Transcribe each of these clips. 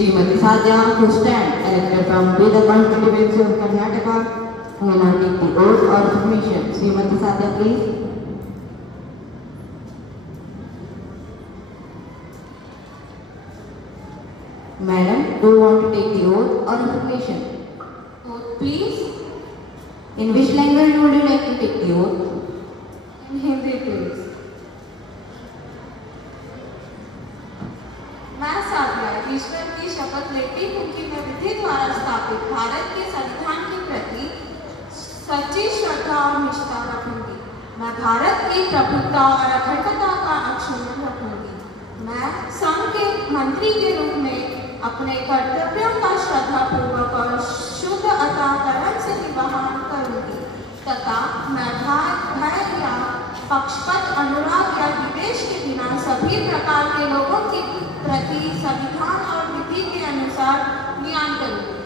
Srimati Sadhya to stand, elected from Bidar constituency of Karnataka, who will now take the oath or affirmation. Srimati Sadhya, please. Madam, do you want to take the oath or affirmation? Oath, please. In which language would you like to take the oath? In Hindi, please. मैं साध्या ईश्वर की शपथ लेती हूँ कि मैं विधि द्वारा स्थापित भारत के संविधान के प्रति सच्ची श्रद्धा और निष्ठा रखूंगी। मैं भारत की प्रभुत्ता और अखंडता का अक्षुण्ण रखूंगी। मैं संघ के मंत्री के रूप में अपने कर्तव्यों का श्रद्धापूर्वक और शुद्ध अंतःकरण से निर्वहन करूंगी तथा मैं भय या पक्षपात अनुराग या विद्वेष के बिना सभी प्रकार के लोगों के प्रति संविधान और विधि के अनुसार न्याय करूंगी।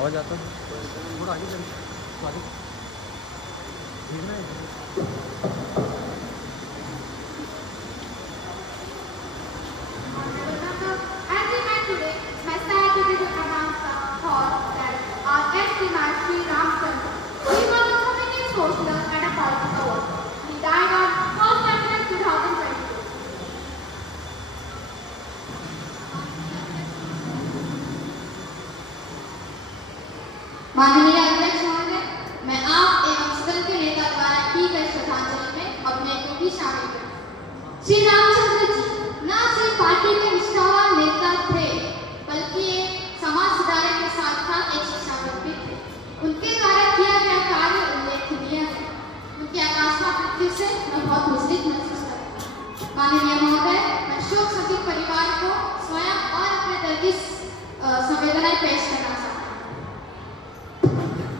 आवाज आता है थोड़ा आगे चल आगे देखना है। As we met today, my sad to announce the thought that our ex-Imam Sri Ramchandra, he was a community social and a political worker. He died on 1st April 2022. माननीय अध्यक्ष महोदय, मैं आप एवं सदन के नेता द्वारा की गई श्रद्धांजलि में अपने को भी शामिल करूं। श्री रामचंद्र जी न सिर्फ पार्टी के निष्ठावान नेता थे, बल्कि समाज सुधारक के साथ साथ एक शिक्षाविद भी थे। उनके द्वारा किया गया कार्य उल्लेखनीय है। उनके आकस्मिक मृत्यु से मैं बहुत विचलित महसूस करती हूँ। माननीय महोदय, मैं शोक संतप्त परिवार को स्वयं और अपने दर्दी संवेदनाएं पेश करना चाहता हूँ।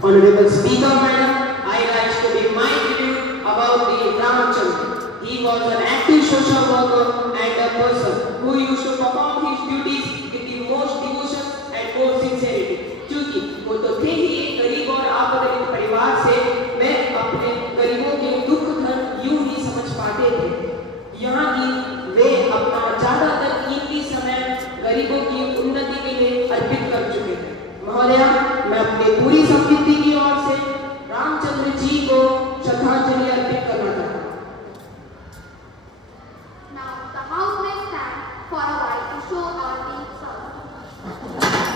Honorable Speaker, Madam, I like to remind you about the Ramachandra. He was an active social worker and a person who used to perform his duties with the most devotion and most sincerity. क्योंकि वो तो थे ही एक गरीब और आपदलित परिवार से, वे अपने गरीबों के दुख दर्द यूं ही समझ पाते थे। यहाँ की वे अपना ज्यादातर कीमती समय गरीबों की उन्नति के लिए अर्पित कर चुके थे। महोदया, मैं अपनी पूरी संस्कृति की ओर से रामचंद्र जी को श्रद्धांजलि अर्पित करना चाहता हूँ। Now the house may stand for a while to show our deep sorrow.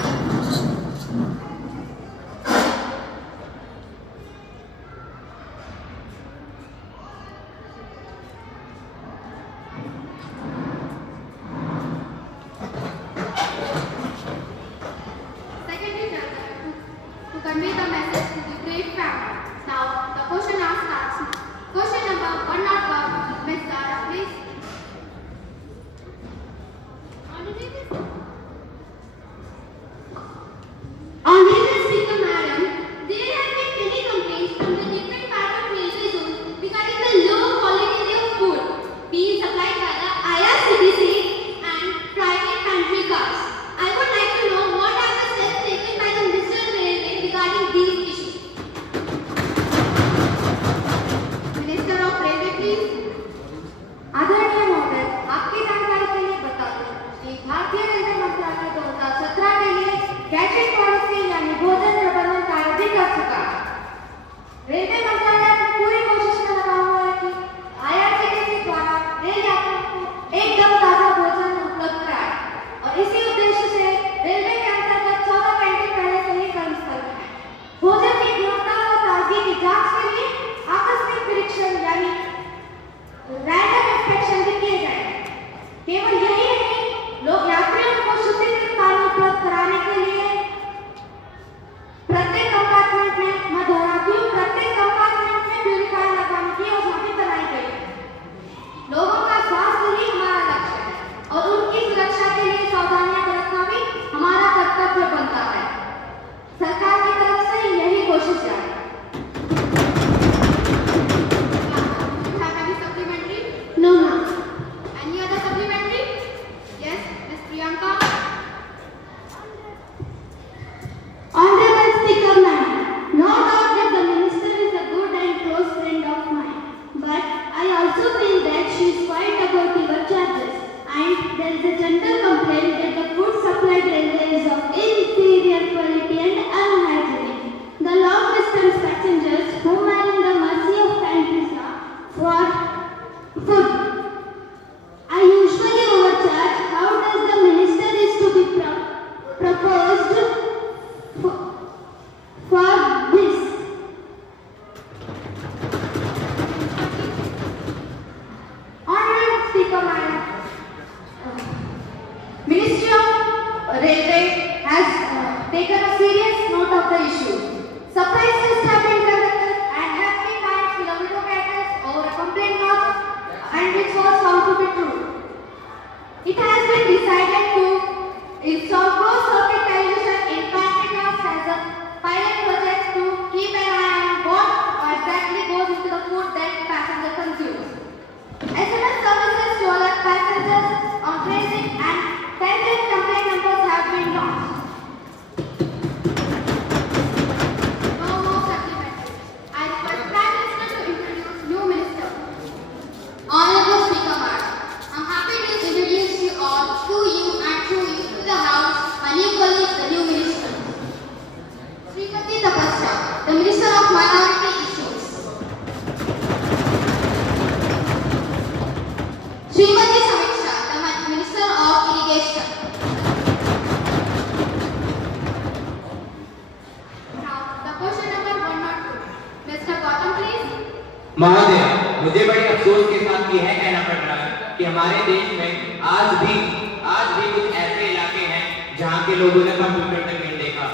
Secretary General to convey the message to the brave family. Now the question asked starts. Question number 101, Ms. Zara, please. Honorable Speaker, Madam, there have been many complaints from the different parts of railway zones regarding the low quality of food being supplied by the IRCTC and private pantry cars. I would like to know what are the steps taken by the Minister of Railway regarding these issues. Minister of Railway, please. Are there महोदय, मुझे बड़े अफसोस के साथ यह कहना पड़ रहा है कि हमारे देश में आज भी कुछ ऐसे इलाके हैं जहां के लोगों ने कंप्यूटर तक नहीं देखा।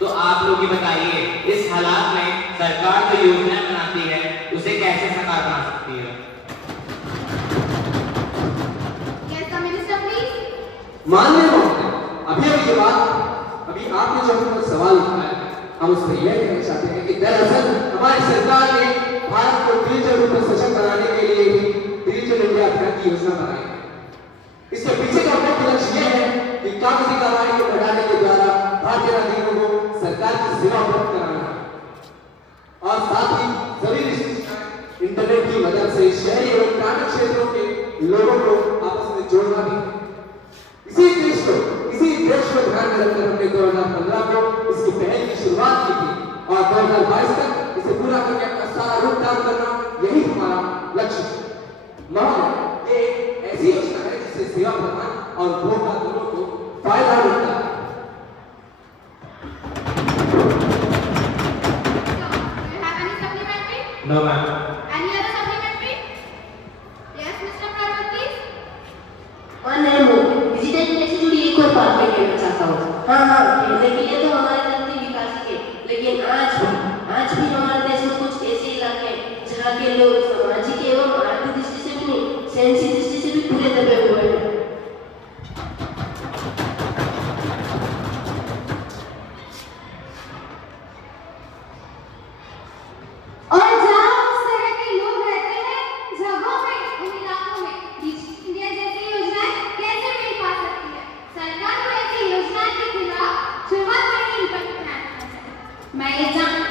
तो आप लोग ही बताइए, इस हालात में सरकार जो योजना बनाती है उसे कैसे साकार बना सकती है? Yes, the minister, please. माननीय महोदय, अभी आपने जो हमको सवाल उठाया है, हम उस पर यह कहना चाहते हैं कि दरअसल हमारी सरकार ने भारत को डिजिटल रूप में सक्षम बनाने के लिए ही डिजिटल इंडिया अभियान की योजना बनाई है। इसके पीछे का मुख्य लक्ष्य यह है कि कागजी कार्रवाई को बढ़ाने के द्वारा भारतीय नागरिकों को सरकार की सेवा उपलब्ध कराना है और साथ ही सभी इंटरनेट की मदद से शहरी और ग्रामीण क्षेत्रों के लोगों को आपस में जोड़ना भी। इसी देश को ध्यान में रखकर हमने 2015 को इसकी पहल की शुरुआत की थी और 2022 तक इसे पूरा करके अपना सारा रूप काम करना यही हमारा लक्ष्य है। महोदय, ये एक ऐसी योजना है जिससे सेवा प्रदान और उपभोक्ता दोनों को फायदा मिलता है। Do you have any supplementary? No, ma'am. Any other supplementary? Yes, Mr. Pradhan, please. नहीं डिजिटल इंडिया से जुड़ी एक और बात मैं कहना चाहता हूँ। हाँ, खेलने के लिए तो हमारे देश में विकास के, लेकिन आज भी हमारे देश में कुछ ऐसे इलाके हैं जहाँ के लोग सामाजिक एवं आर्थिक दृष्टि से भी नहीं, सेंसी दृष्टि से भी पूरे दबे हुए हैं। और जहाँ उस तरह के लोग रहते हैं, जगहों में, उन इलाकों में डिजिटल इंडिया जैसी योजनाएं कैसे मिल पा सकती है? सरकार को ऐसी योजनाएं के खिलाफ शुरुआत में ही निपटना है। मैं ये जानना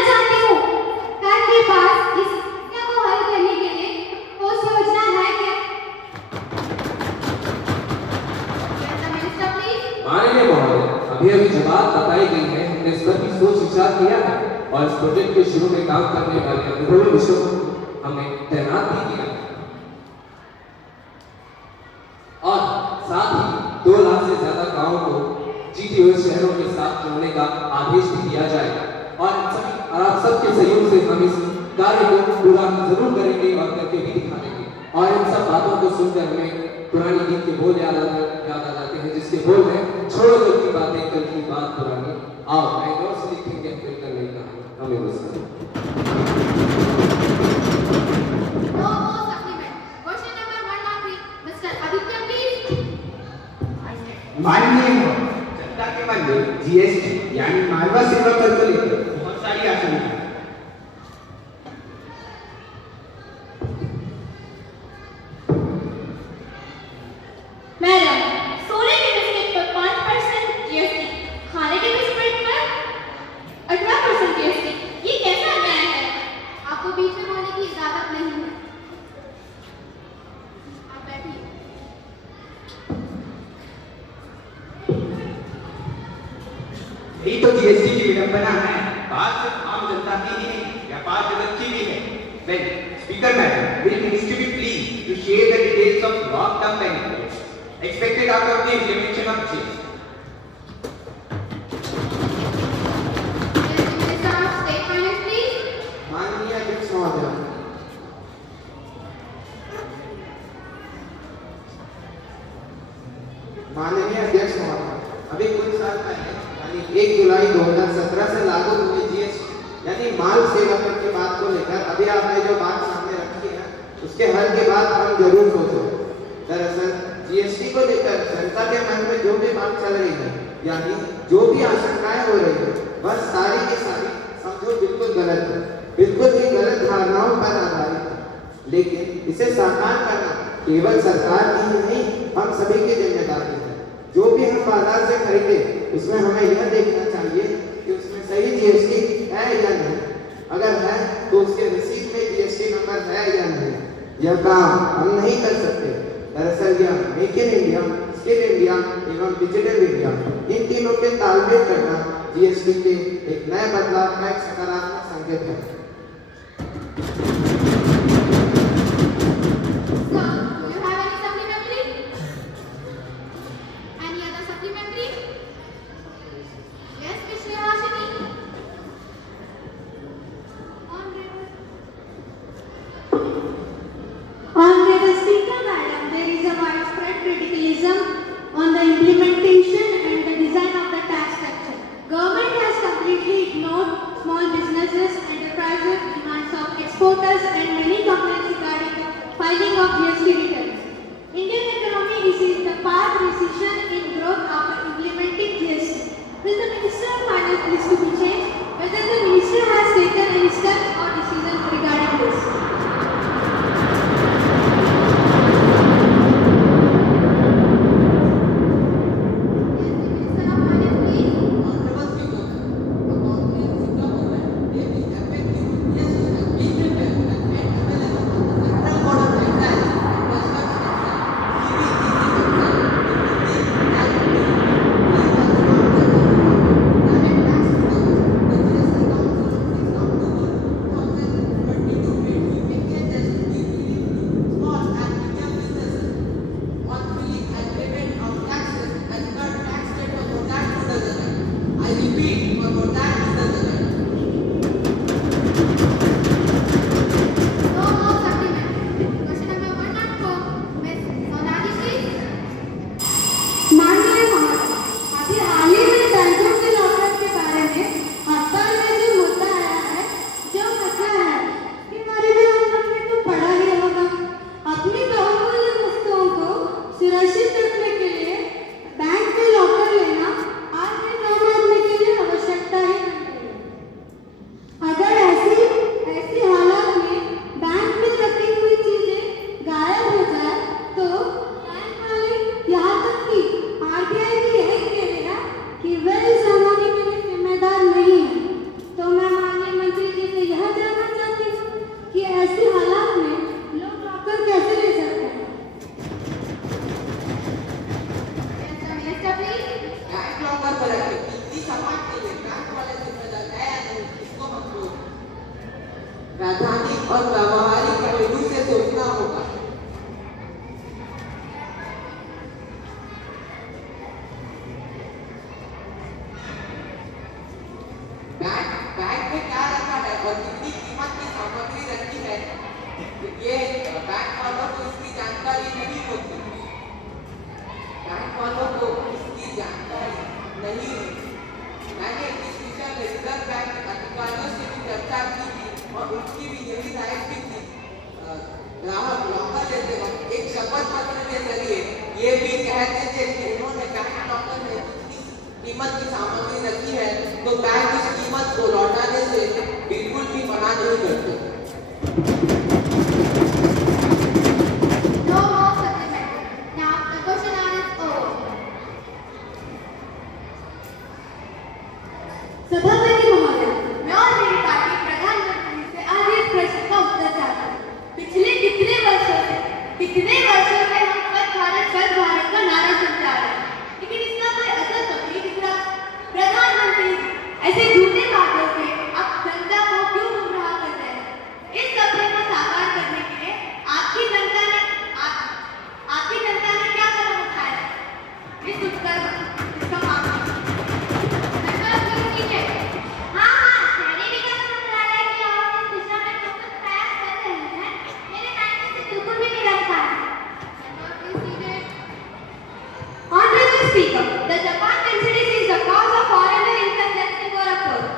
चाहती हूँ, सरकार के पास इस समस्या को हल करने के लिए ठोस योजना है क्या? Minister please. माननीय महोदय, अभी जो बात बताई गई है हमने इस पर भी सोच विचार किया है और इस प्रोजेक्ट के शुरू में काम करने वाले अनुभवी विषयों को हमने तैनात भी किया है और साथ ही 2 लाख से ज्यादा गांवों को GTOS शहरों के साथ जोड़ने का आदेश भी दिया जाएगा और आप सबके सहयोग से हम इस कार्य को पूरा जरूर करेंगे और करके भी दिखा देंगे। और इन सब बातों को सुनकर हमें पुरानी गीत के बोल याद आ जाते हैं, जिसके बोल हैं, छोड़ो कल की बातें, कल की बात पुरानी, आओ नए दौर से लिखेंगे मिलकर नई कहानी। हमें बस No supplement. Question number 113. Mr. Aditya, please. माननीय जनता के मन में GST यानी मालवा सेवा कर को लेकर बहुत सारी आशंका है। मैडम, सोने के बिस्किट पर 5% GST, खाने के बिस्किट पर 18% GST, ये कैसा अन्याय है? आपको बीच में बोलने की इजाजत नहीं है। आप बैठिए। यही तो GST की विडंबना है। बात सिर्फ आम जनता की ही नहीं, व्यापार जगत की भी है। Well, Speaker Madam, will Ministry be pleased to share the details of long-term benefits expected out of the implementation of GST? Yes, Minister of State Finance, please. माननीय अध्यक्ष महोदय, अभी कुछ साल पहले यानी 1 जुलाई 2017 से लागू हुए GST यानी माल सेवा कर की बात को लेकर अभी आपने जो बात सामने रखी है उसके हल के बाद हम जरूर सोचो। दरअसल GST को लेकर जनता के मन में जो भी बात चल रही है यानी जो भी आशंकाएं हो रही है वह सारी की सारी समझो बिल्कुल गलत है, बिल्कुल ही गलत धारणाओं पर आधारित है। लेकिन इसे साकार करना केवल सरकार की ही नहीं हम सभी की जिम्मेदारी है। जो भी हम बाजार से खरीदे उसमें हमें यह देखना चाहिए कि उसमें सही GST है या नहीं, अगर है तो उसके रसीद में GST नंबर है या नहीं। यह काम हम नहीं कर सकते। दरअसल यह make in India, skill India एवं डिजिटल इंडिया इन तीनों के तालमेल करना GST के एक नए बदलाव का एक सकारात्मक संकेत है। investors and many companies regarding filing of GST returns. Indian economy is in the path recession in growth after implementing GST. Will the Minister of Finance please to be changed? Whether the Minister has taken any steps or decisions regarding this? No more supplementary. Question number 104. Ms. Sonali, please. माननीय महोदय, अभी हाल ही में बैंकों के lockup के बारे में अखबार में जो मुद्दा आया है, जो मसला है, के बारे में हम लोग ने तो पढ़ा ही होगा। अपनी बहुमूल्य वस्तुओं को सुरक्षित रखने के लिए बैंक में लॉकर लेना आज के आम आदमी के लिए आवश्यकता ही बन गई है। अगर ऐसी हालात में बैंक में रखी हुई चीजें गायब हो जाए तो बैंक वाले यहाँ तक कि आरबीआई भी यही कहेगा कि वे इस अनहोनी के लिए जिम्मेदार नहीं है। तो मैं माननीय मंत्री जी से यह जानना चाहती हूँ कि ऐसी हालात में लोग लॉकर कैसे ले सकते हैं? Minister, please. बैंक लॉकर पर रखे किसी समाज के लिए बैंक वाले जिम्मेदार है या नहीं, इसको हम लोग वैधानिक और व्यावहारिक पहलू से सोचना होगा। बैंक में क्या रखा है और कितनी कीमत की सामग्री रखी है, ये बैंक वालों को इसकी जानकारी नहीं होती। बैंक वालों को इसकी जानकारी नहीं है। मैंने इस विषय में रिजर्व बैंक अधिकारियों से भी चर्चा की थी और उनकी भी यही राय भी थी। ग्राहक लॉकर लेते वक्त एक शपथ पत्र के जरिए ये भी कहते थे कि उन्होंने बैंक लॉकर में जितनी कीमत की सामग्री रखी है तो बैंक इस कीमत को लौटाने से बिल्कुल भी मना नहीं करते। No more supplementary. Now the question hour is over. सभापति महोदय, मैं और मेरी पार्टी प्रधानमंत्री से आज इस प्रश्न का उत्तर चाहती हूँ। पिछले कितने वर्षों से हम स्वच्छ भारत का नारा सुनते आ रहे हैं, लेकिन इसका कोई असर तो नहीं दिख रहा। प्रधानमंत्री जी ऐसे झूठे वादों से अब जनता को क्यों गुमराह कर रहे हैं? इस सपने को साकार करने के लिए आपकी जनता ने क्या कदम उठाया है? इस उत्तर इसका मामला शहरी विकास मंत्रालय की ओर से इस दिशा में ठोस प्रयास कर रहे हैं। मेरे मायने से बिल्कुल भी निरंकार है। Honorable Speaker, the Japan incident is the cause of foreigner insurgency for a purpose.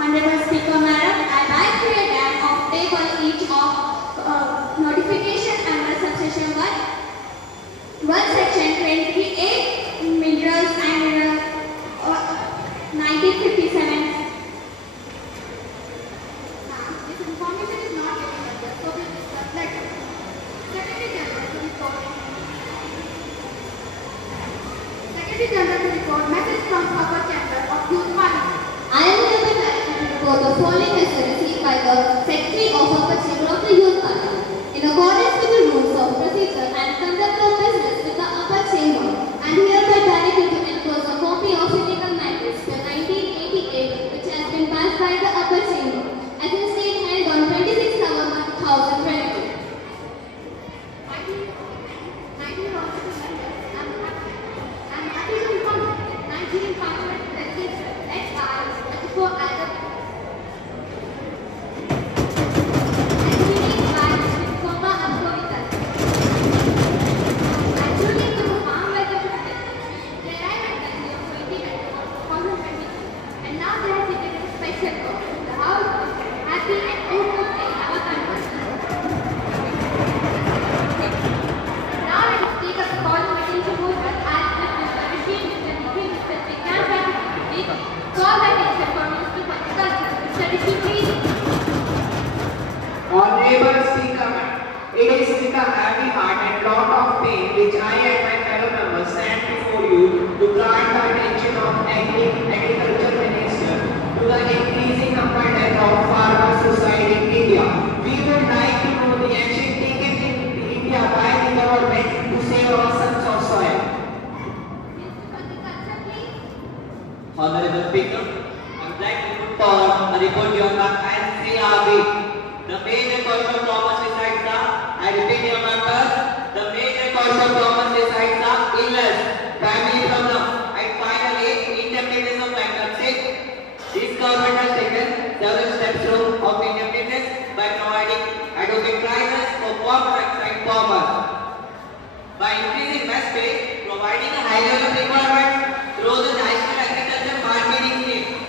Honorable Speaker Madam, I like to read of table each of notification under subsection 1 section 28 minerals and 1957. This information is not given at the so we discuss later. Secretary General to report. Secretary General to report message from Upper Chamber of Youth Parliament. I am hereby directed to report the following message received by the Secretary of Upper Chamber of the Youth Parliament. In accordance with the rules of procedure and conduct of business with the Upper Chamber, and hereby directed to enclose a copy of Cynical Matters for 1988, which has been passed by the Upper Chamber, as a state held on 26 November 2022. I'm happy to inform you that 19 Parliament legislature led by Mr. Adam and now they have taken a special call. The House happy and hopeful day our country. Now let us take up the call meeting to move us as Mr. Rashid, Mr. Nikhil, Mr. Vikrant, call attention for Minister for Agriculture. Mr. Rashid, please. Honorable Speaker, ma'am, it is with a heavy heart and lot of pain which I and my fellow members stand before you to grant the attention of Agriculture Minister to the increasing abundance of farmer suicide in India. We would like to know the action taken in India by the government to save our sons of soil. Minister for Agriculture, please. Honorable Speaker, I would like to put forward a report given by NCRB. The major cause of farmer suicides are, I repeat your members, the major cause of farmer suicides are illness, family problem, and finally indemnities of bankruptcy. This government has taken several steps of indemnities by providing adequate prices for crop and farmers. By increasing best pay, providing a high level of requirement through the National Agriculture Marketing Scheme.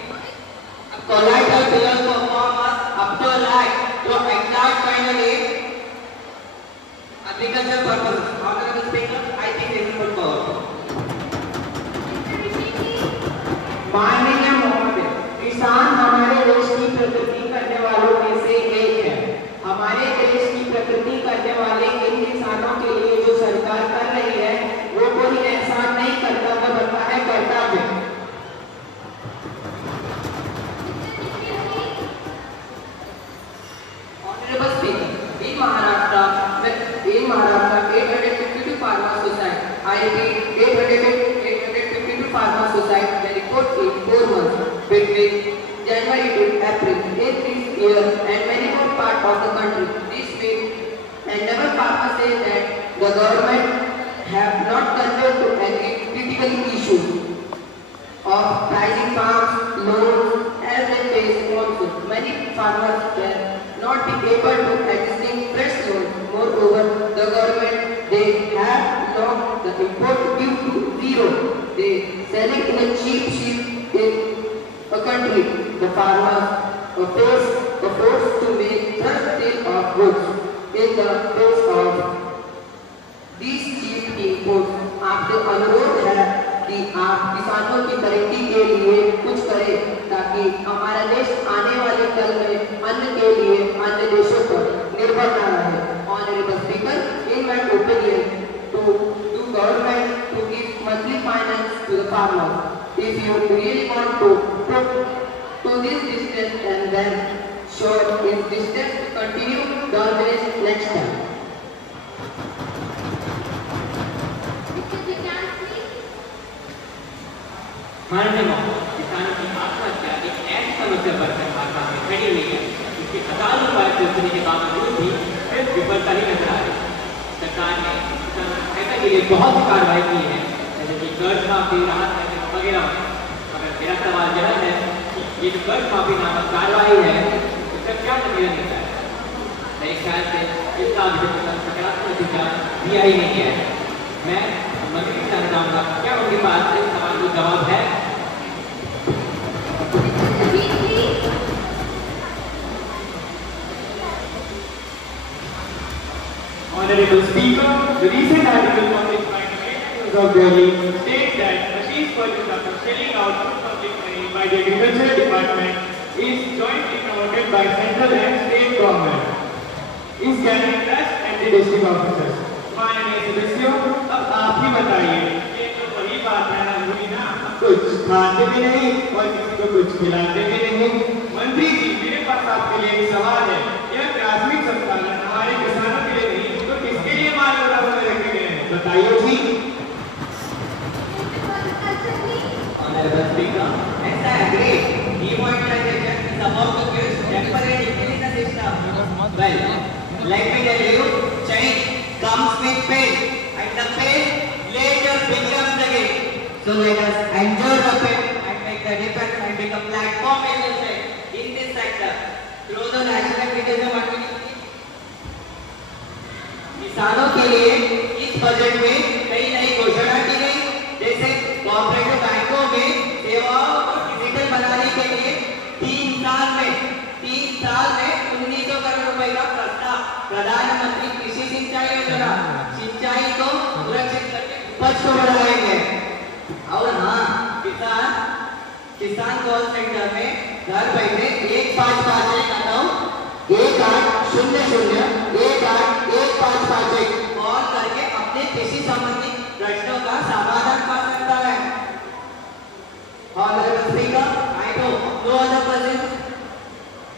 A collateral bill for farmers up to a lakh to exact finally agriculture purposes. Honorable Speaker, I think this is put forward. माननीय महोदय, किसान हमारे देश की प्रगति करने वालों में से एक है। हमारे देश की प्रगति करने वाले इन किसानों के लिए जो सरकार कर रही है, वो कोई एहसान नहीं करता, वो बनता है कर्तव्य। Honorable Speaker, in Maharashtra, 852 farmers suicide. I repeat, 852 farmers suicide. The report in 4 months between January to April in this year and many more parts of the country. This week, and never farmers say that the government have not controlled to any critical issues of pricing farms, loans, as they face monsoon. Many farmers were not be able to accessing fresh loans. Moreover, the government, they have locked the import due to zero. They selling in a cheap in a country. The farmers are forced to make first sale of goods in the face of these cheap imports. आपसे अनुरोध है कि आप किसानों की तरक्की के लिए कुछ करें ताकि हमारा देश आने वाले कल में अन्न के लिए अन्य देशों पर निर्भर न रहे। Honorable Speaker, in my opinion, to government to give monthly finance to the farmers. If you really want to put to this distance and then show its distance to continue the organization next time. Mr. Vikrant, please. माननीय महोदय, किसानों की आत्महत्या एक ऐसी समस्या पर सरकार सामने खड़ी हुई है जिसके हजारों उपाय सोचने के बावजूद भी सिर्फ विफलता ही नजर आ रही है। सरकार ने किसानों की सहायता के लिए बहुत सी कार्रवाई की है, जैसे कि कर्ज माफी, राहत पैकेज वगैरह। मगर मेरा सवाल यह है कि ये जो कर्ज माफी नामक कार्रवाई है, इसका क्या नतीजा निकला है? मेरे ख्याल से इसका अभी तक सकारात्मक नतीजा दिया ही नहीं है। मैं मंत्री से जानना चाहूँगा, क्या उनके पास इस सवाल का जवाब है? Mr. Rashid, please. The recent article published by the News of Delhi states that machines purchased after shelling out full public money by the Agriculture Department is jointly promoted by central and state government. Is getting trust and the district officers. माननीय सदस्यों, अब आप ही बताइए, ये तो वही बात है ना हुई ना, कुछ खाते भी नहीं और किसी को कुछ खिलाते भी नहीं। मंत्री जी, मेरे पास आपके लिए एक सवाल है, यह प्राथमिक संस्थान हमारे किसानों के लिए नहीं, तो किसके लिए माल गोदाम में रखे गए हैं? बताइए जी। Honorable Speaker, exactly. Demonetization is about to give temporary increase in the system. Well, let me tell you, change comes with pain, and the pain later becomes the gain. So let us endure the pain and make the difference and become platform agency in this sector through the national agriculture marketing. किसानों के लिए इस budget में कई नई घोषणा की गई, जैसे कोऑपरेटिव बैंकों में सेवाओं को डिजिटल बनाने के लिए 3 साल में 1900 करोड़ रुपए का प्रस्ताव। प्रधानमंत्री कृषि सिंचाई योजना सिंचाई को सुरक्षित करके उपज को बढ़ाएंगे। और हाँ, किसान कॉल सेंटर में घर बैठे 1551 1800 कॉल करके अपने कृषि संबंधी प्रश्नों का समाधान पा सकता है। Honorable Speaker, I know no other person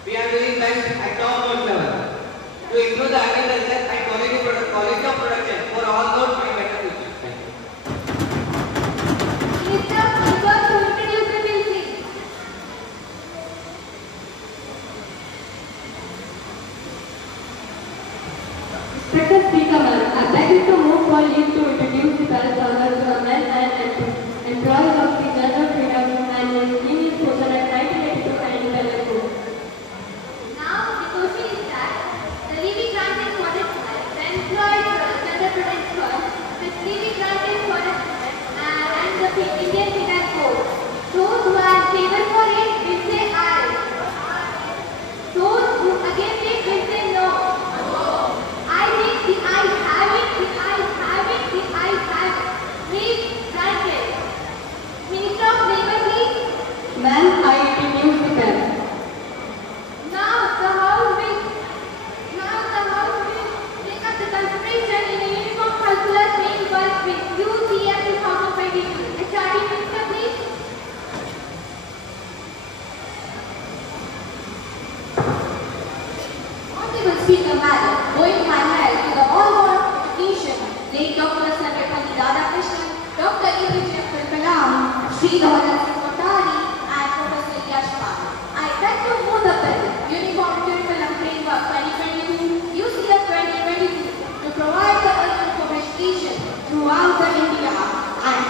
we are doing best at top level to improve the agriculture and quality of production for all those for a better future. Thank you. Mr. Speaker, to introduce the bill, please. Respected Speaker, ma'am, I beg you to move for leave to introduce the bill under the men and employees of the General Freedom and Union Portion Act 1982 and Independent Code. Now, the question is that the leave granted for the employed General Prudence Fund, the leave granted for the and the Indian Penal Code. Those who are in favor for it will say aye. Those who against it will say no. I think the ayes have it, the ayes have it, the ayes have it. Leave granted. Minister of Labour, please. Ma'am, I introduce the bill. Now the House will take up the consideration in a uniform circular framework with UCF 2022. HRD Minister, please. Honorable Speaker, Madam, owing my health to the all-round education, late Dr. Sarvepalli Radhakrishnan, Dr. APJ Abdul Kalam, Sridhar Singh Kothari, and Professor Yash Pal, I beg to move the bill, Uniform Curriculum Framework 2022, UCF 2022, to provide the urgent for education throughout the India, and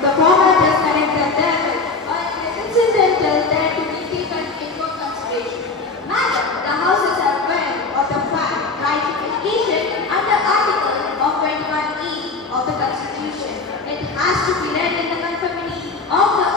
the format is connected therewith, or incidental there to be taken into consideration. Madam, the House is aware of the fact right to education under Article of 21E of the Constitution. It has to be read in the conformity of the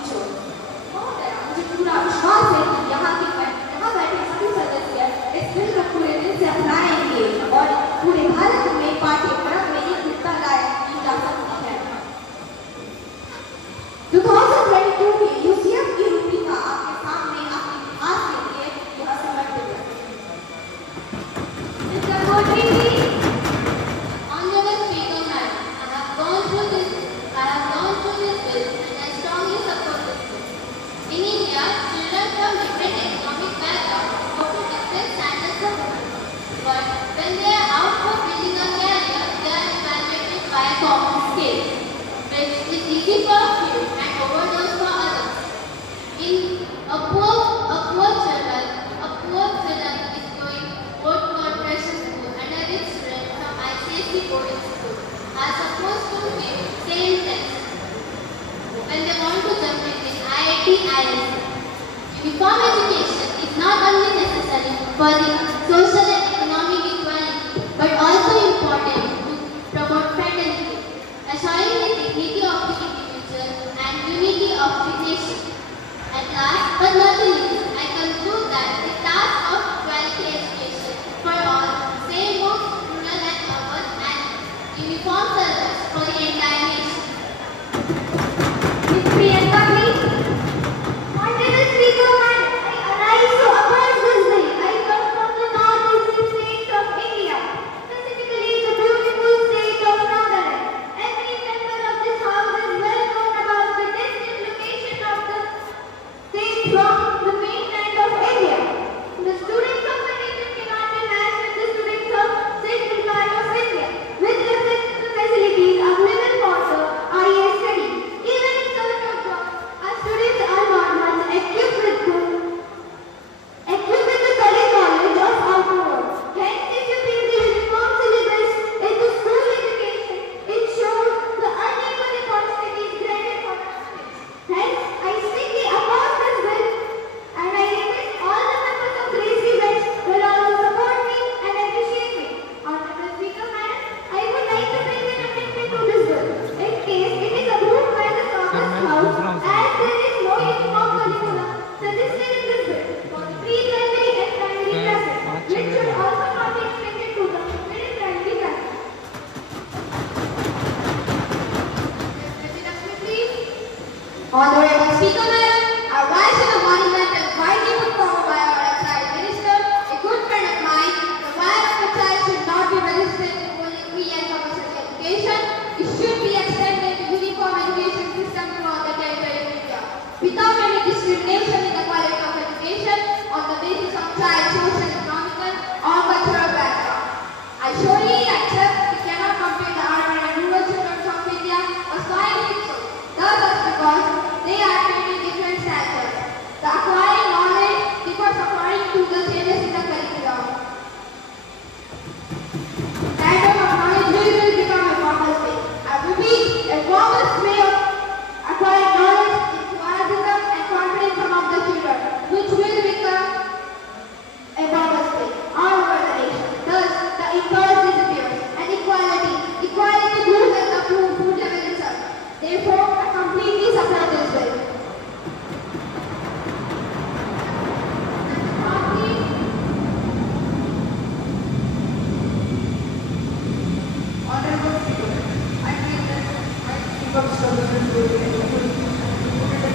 future. महोदय, मुझे पूरा विश्वास है कि यहाँ बैठे सभी सदस्य इस बिल को पूरे दिल से अपनाएंगे और पूरे भारत में पाठ्यक्रम में ये हिस्सा की जा सकती है। 2022 की यूसीएफ की रूपरेखा आपके सामने आपके इतिहास के लिए यह समर्पित है। Mr. Modi, Honorable Speaker Madam, I have gone through this bill and I strongly support this bill. In India, children from different economic backgrounds go to different standards of living. But when they are out for building a career, they are evaluated by a common scale, which is easy for a few and overdose for others. In a poor children is going both conversion school and a rich student from ICSE boarding school are supposed to give same test when they want to jump in IIT, IISc. Uniform education is not only necessary for the social and economic equality, but also important to promote fraternity, assuring the dignity of the individual and unity of the nation. At last, but not the least, I conclude that the task of quality education for all, same both rural and urban, and uniform service for the entire nation. Ms. Priyanka, please. Honorable Speaker, Madam, I arise to oppose this bill. I come from the northeastern state of India, specifically the beautiful state of Nagaland. Every member of this house is well known about the distant location of the state from the mainland of India. The students of the region cannot be matched with the students of central part of India, with respect to the facilities available for the IAS study. Even in search of jobs, our students are not much equipped with the correct knowledge of outward. Hence, if you bring the uniform syllabus into school education, it shows the unequal opportunities granted for our students. Hence, I strictly oppose this bill, and I request all the members of the raised bench will also support me and appreciate me. Honorable Speaker, Madam, I would like to bring an amendment to this bill. In case it is approved by the Congress House, as there is no uniform curriculum suggested in this bill for the pre-primary and primary classes, which should also not be extended to the middle primary classes. Honorable Speaker, Madam, I rise in a monumental widely put forward by our excise minister, a good friend of mine. The right of a child should not be registered to only free and compulsory education. It should be extended to uniform education system throughout the territory of India, without any discrimination in the quality of education on the basis of child's social, economical, or cultural background. I surely accept we cannot compare the urban and rural children of India, but so I think so. Thus, because they are treated different standards. The acquiring knowledge differs according to the changes in the curriculum. Standard of knowledge will become a formal way. I repeat, a formal way of acquiring knowledge is enthusiasm and confidence among the children, which will become a formal way all over the nation. Thus, the impulse disappears, and equality moves at the food level itself. Therefore, I completely support this bill. Honorable Speaker, I feel that my speak of services will be included in the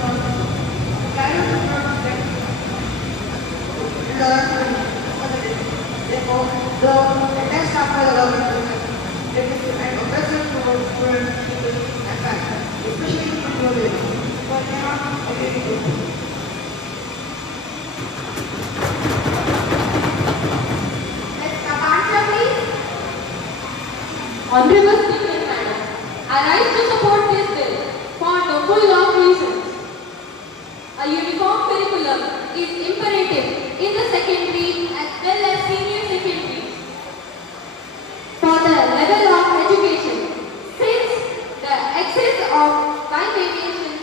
carry out the program therefore, the attached staff will allow me to and oppressive towards students, people, and faculty, especially to control them, but they are not agree to. Let's have answer, please. Honorable Speaker, Madam, I rise to support this bill for the full of reasons. A uniform curriculum is imperative in the secondary as well as senior secondary for the level of education. Since the excess of time variation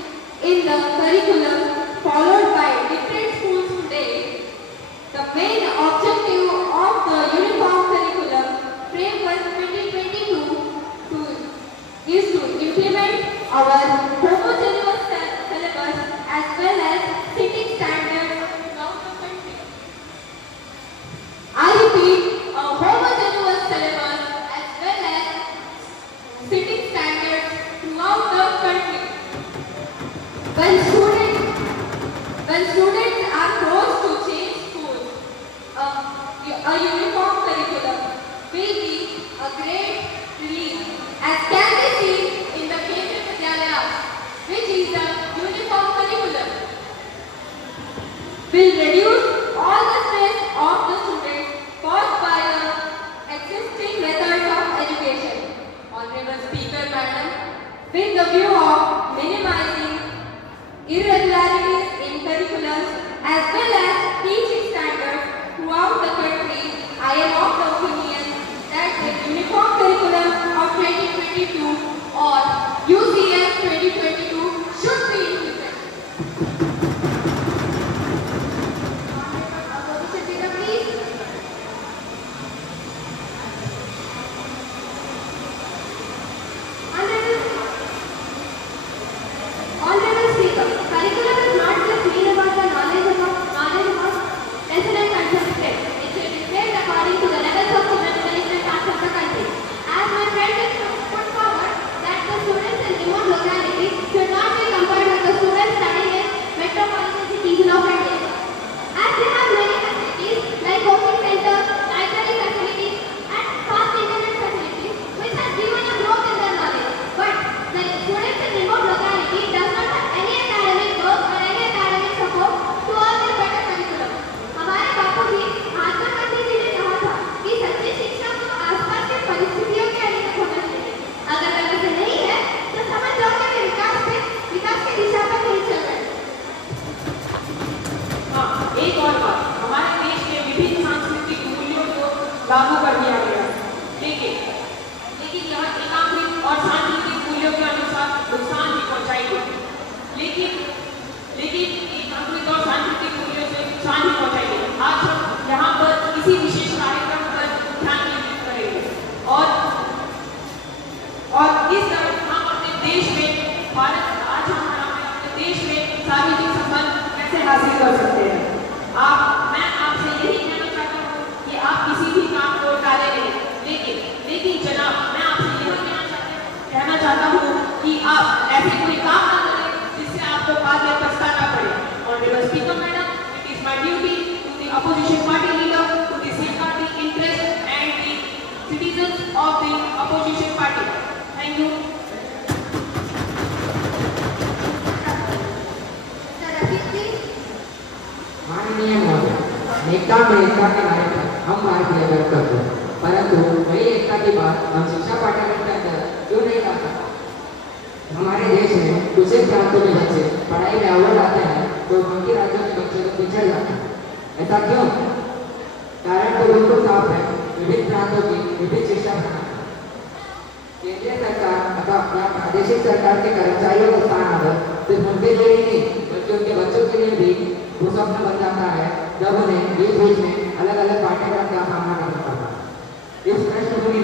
in the curriculum followed by different schools today, the main objective of the Uniform Curriculum Framework 2022 is to implement our homogeneous syllabus When students are forced to change schools, a uniform curriculum will be a great relief, as can be seen in the Kendriya Vidyalaya, which is a uniform curriculum, will reduce all the stress of the students caused by the existing methods of education. Honorable Speaker Madam, with the view of minimizing irregularities in curriculums as well as teaching standards throughout the country, I am of the opinion that the uniform curriculum of 2022 or UCS 2022 should be implemented. Opposition leader, please. Honorable Speaker, curriculum is not just mean about the knowledge about lesson and concept set. It should be placed according to the levels of development parts of the country. As my friend has put forward that the students in remote localities should not be compared with the students studying in metropolitan cities of India. As they have many facilities like coaching centers, library facilities, and fast internet facilities, which has given a growth in their knowledge. But the students in remote locality does not have any academic work or any academic support to earn a better curriculum. हमारे बापू जी महात्मा गांधी जी ने कहा था कि सच्ची शिक्षा को आसपास की परिस्थितियों के अधीन होना चाहिए। अगर वैसे नहीं है तो समझ जाओगे कि विकास की दिशा पर नहीं चल रहे। हाँ, एक और बात, हमारे देश में विभिन्न सांस्कृतिक मूल्यों को लागू कर दिया गया है, लेकिन यह एकात्मिक और सांस्कृतिक मूल्यों के अनुसार नुकसान भी पहुंचाई गई। लेकिन एकात्मिक और सांस्कृतिक मूल्यों से नुकसान भी पहुंचाई गई। आज हम यहाँ पर किसी विशेष कार्यक्रम पर ध्यान केंद्रित करेंगे और इस तरह हम अपने देश में अपने देश में सार्वजनिक संबंध कैसे हासिल कर सकते हैं। मैं आपसे यही कहना चाहता हूँ कि आप किसी भी काम को टाले नहीं, लेकिन जनाब मैं आपसे यह कहना चाहता हूँ कि आप ऐसे कोई काम न करें जिससे आपको बाद में पछताना पड़े। Honorable Speaker Madam, it is my duty to the opposition party leader to safeguard the interests and the citizens of the opposition party. Thank you. Sir, Rafiq, please. माननीय महोदय, एकता में एकता के नारे पर हम बात किया करते हैं, परंतु वही एकता की बात हम शिक्षा पाठ्यक्रम के अंदर क्यों नहीं ला सकते? हमारे देश में कुछ एक प्रांतों में बच्चे पढ़ाई में अव्वल आते हैं तो बाकी राज्यों के बच्चे लोग पिछड़ जाते हैं। ऐसा क्यों? कारण तो बिल्कुल साफ है, विभिन्न प्रांतों की विभिन्न शिक्षा प्रणाली। केंद्रीय सरकार अथवा प्रादेशिक सरकार के कर्मचारियों का स्थान आदर सिर्फ उनके लिए ही नहीं बल्कि उनके बच्चों के लिए भी वो स्वप्न बन जाता है जब उन्हें बीच बीच में अलग अलग पाठ्यक्रम का सामना करना पड़ता है। इस पृष्ठभूमि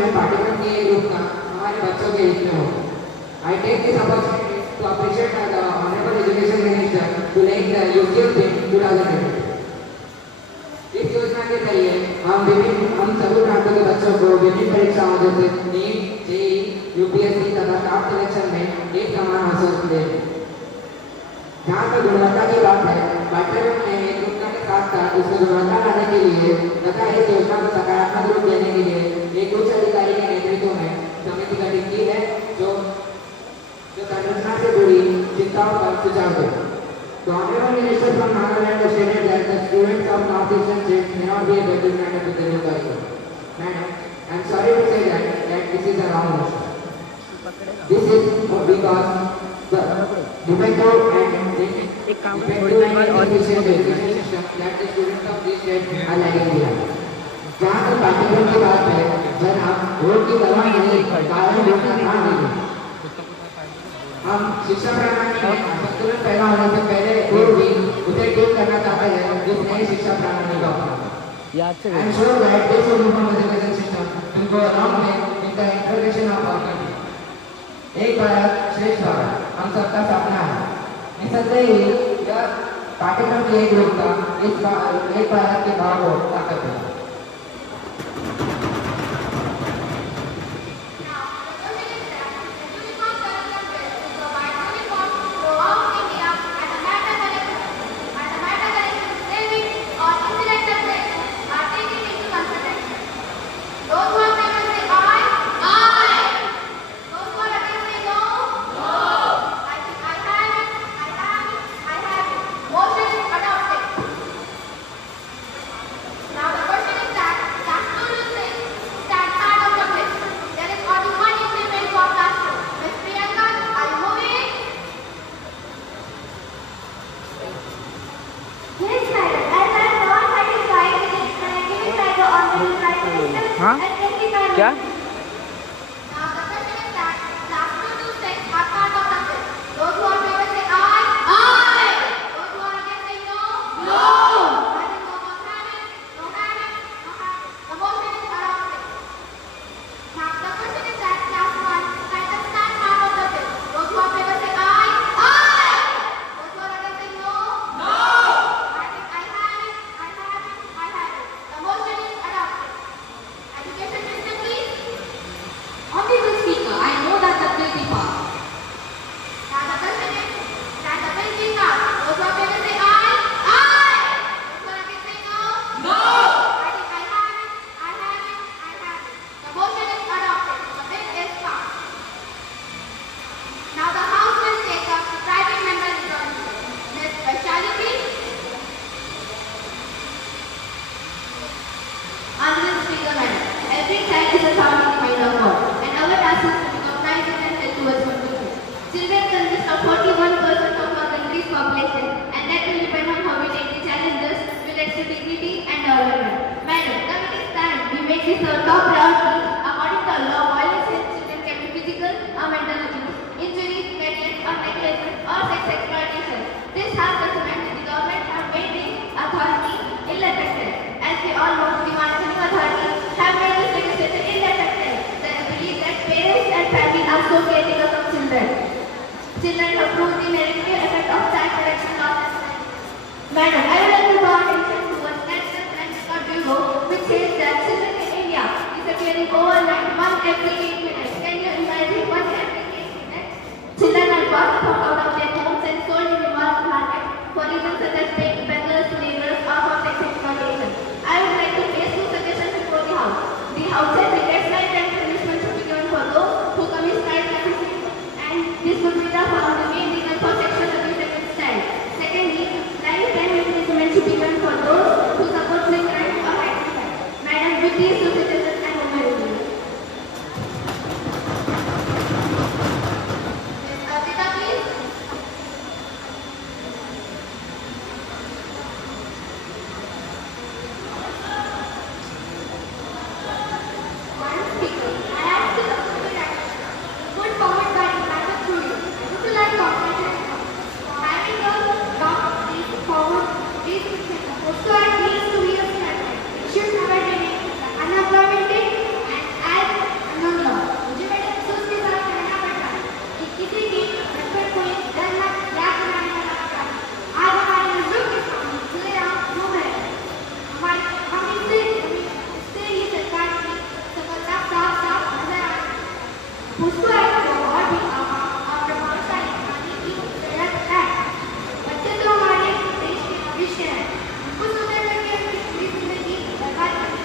में पाठ्यक्रम की एक रूपता हमारे बच्चों के हित में हो। I take this opportunity to appreciate the Honorable Education Minister to lay the UCS Bill 2008. इस योजना के जरिए हम सभी प्रांतों के बच्चों को विभिन्न परीक्षाओं जैसे नीट, जेईई, यूपीएससी तथा स्टाफ सिलेक्शन में एक समान अवसर देंगे। जहाँ पर गुणवत्ता की बात है, पाठ्यक्रम में एक रूपता के साथ साथ उसमें गुणवत्ता लाने के लिए तथा इस योजना को सकारात्मक रूप देने के लिए एक उच्च अधिकारी के नेतृत्व में समिति गठित की है जो संरचना से जुड़ी चिंताओं पर सुझाव दे। The Honorable Minister from Nagaland has stated that the students of North Eastern states may not be able to connect with the new curriculum. Madam, I am sorry to say that this is a wrong notion. This is because the defective and inefficient education system that the students of these states are lagging behind. जहाँ तक पाठ्यक्रम की बात है, जनाब vote की परवाह नहीं, कारण वोट का काम नहीं। हम शिक्षा प्रणाली में संतुलन पैदा होने से पहले भी उसे ठीक करना चाहते हैं जिस नई शिक्षा प्रणाली का अपनाना। I am sure that this uniform education system will go along with the integration of our country. एक भारत श्रेष्ठ भारत हम सबका सपना है। निसंदेह ही यह पाठ्यक्रम की एक रूपता इस एक भारत के भाव को ताकत है। Uniform curriculum will provide uniform throughout India. to dignity and development. Madam, now it is time we make this our top priority. According to law, violence against children can be physical or mental abuse, injuries, neglect or negligence or sex exploitation. This has documented the government have made the authority ill-effective. As we all know, the monitoring authority have made this legislation ill-effective. They believe that parents and families are so caretaker of children. Children have proved the negative effect of child protection laws. Madam, I would like to draw attention towards National Crime Record Bureau, which says that children in India disappearing overnight 1 every 8 minutes. Can you imagine 1 every 8 minutes? Children are brought out of their homes and sold in the market for reasons such as paying peddlers to neighbors or for sex exploitation. I would like to place 2 suggestions before the House. The House says the death penalty punishment should be given for those who commit child trafficking, and this would be the main reason for sexual abuse against child. Secondly, lifetime imprisonment should be given for those who support fake crime or hate crime. Madam, with these 2 suggestions, I move my review. Ms. Arpita, please. Madam Speaker, I ask the Assembly action put forward by the Madam Studio. I would like to congratulate her for having us brought this forward. This also at least 2 years time. It should have been unemployment rate and as unknown law. मुझे madam अफसोस के साथ कहना पड़ता है कि किसी की respect को डर ना याद बनाने वाला पड़ता है। आज हमारे नजरों के सामने खुलेआम घूम रहे हैं। हम इससे ही सरकार की सफलता साफ नजर आ रही है। उसको एक और भी और प्रभावशाली बनाने की जरूरत है। बच्चे तो हमारे देश के भविष्य हैं। उनको सुधर करके उनकी पूरी जिंदगी बर्बाद करनी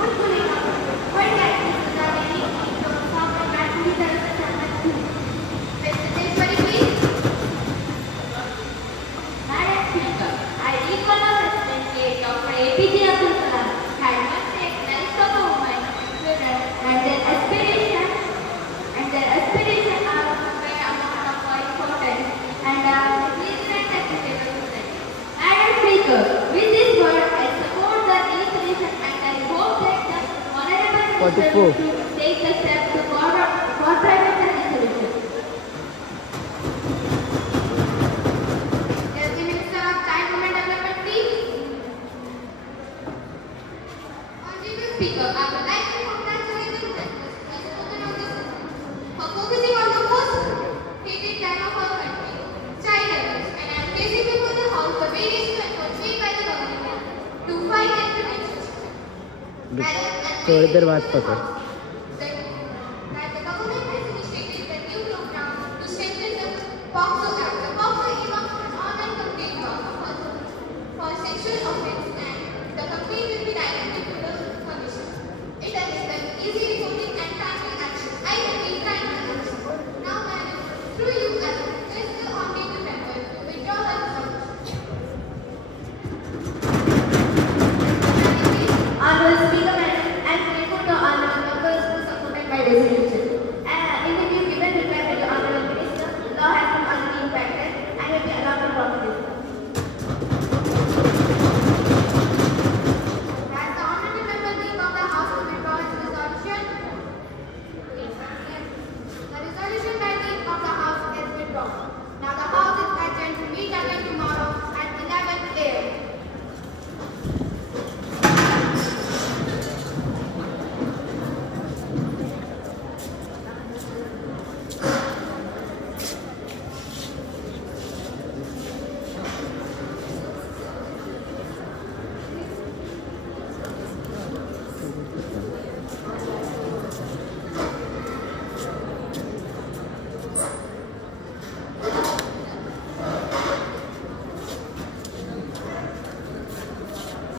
उनको नहीं मालूम कोई कैसे सजा देगी तो उसका मैं पूरी तरह से सहमत हूँ। Mr. please. Madam Speaker, I recall a President Dr. APJ Abdul Kalam had once said lives of a woman, children, and their aspiration are very amount of important and pleasant and acceptable to them. Madam Speaker, with this word, I support the resolution and I hope that the Honorable Minister will take the step to cooperate with the resolution. Yes, the Minister of Child Women Development, please. Honorable Speaker, I would like to congratulate the President of this for focusing on the most hated crime of our country, child abuse, and I am placing before the House the various efforts made by the government to fight and prevent such crime. Madam, थोड़ी देर बाद पकड़